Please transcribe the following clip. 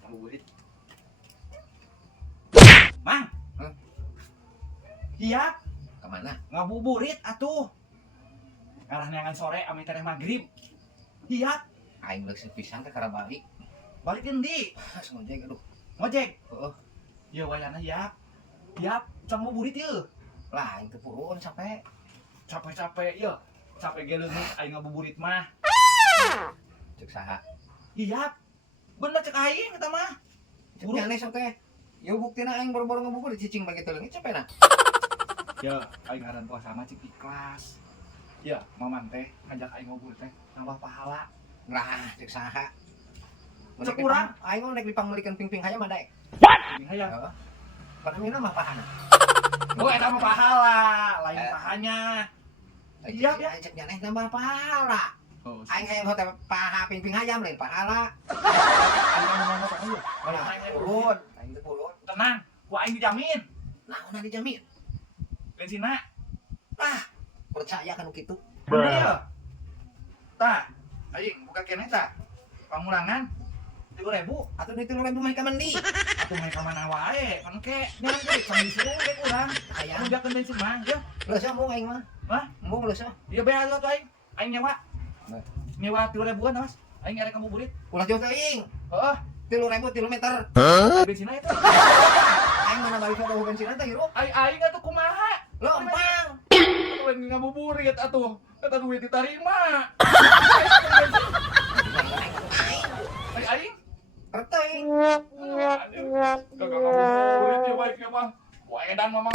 Ngabuburit. Mang. Iya, Kemana? ngabuburit atuh. Ngarah neangan sore ame teh magrib. Iya, Aing beuleuh sepisan teh kara balik. balik deui. Ngojek aduh. Ngojek. Heeh. Ieu wayana ya. Ya, can ngabuburit ieu. Lah aing teu purun sampe Capek-capek ieu. Capek ge leungit aing ngabuburit mah. cek saha. Iya. Bener cek aing eta mah. Cek aneh sok teh. Ya buktina aing boro-boro ngabuburit cicing bagi teu leungit capena. Ya, aing ngaran puasa mah cik ikhlas. Ya, maman teh ngajak aing ngabuburit teh nambah pahala. Lah cek saha. Cek urang. Aing mau nek dipangmelikeun ping-ping hayam mah daek. Ini hayang. Heeh. Panamina mah pahana. Oh, eta mah pahala, lain pahanya. Iya, ya. Cek aneh nambah pahala. Oh, Aing hayang hote paha ping-ping hayam lain pahala. aing ngomong apa ieu? Lah Aing teh purun. Aing teu purun. Tenang, ku aing dijamin. Naonna dijamin? Bensina. Ah, percaya kan kitu. Bener ya? Tah, aing buka keneh tah. Pamulangan 3.000 Atuh di 3.000 mah ka mandi. atuh main ka mana wae, kan ke nyaran teh sambil suruh ge urang. Hayang. Anu jakeun bensin mah, ya. Leuseum mung aing mah. Hah? Mung leuseum. Ieu bea atuh aing. Aing nyewa. Nah. Nyewa 3.000-an, Mas. Aing ngarek kamu burit. Ulah jauh teuing. Heeh, 3.000 kilometer. bensinna eta. Aing mana balik ka bensin teh hirup. Aing atuh kumaha? Lompang. Atuh lain ngabuburit atuh. Eta duit ditarima. Aing. Reteuing. Kagak ngabuburit ya baik ya mah. Waedan mah.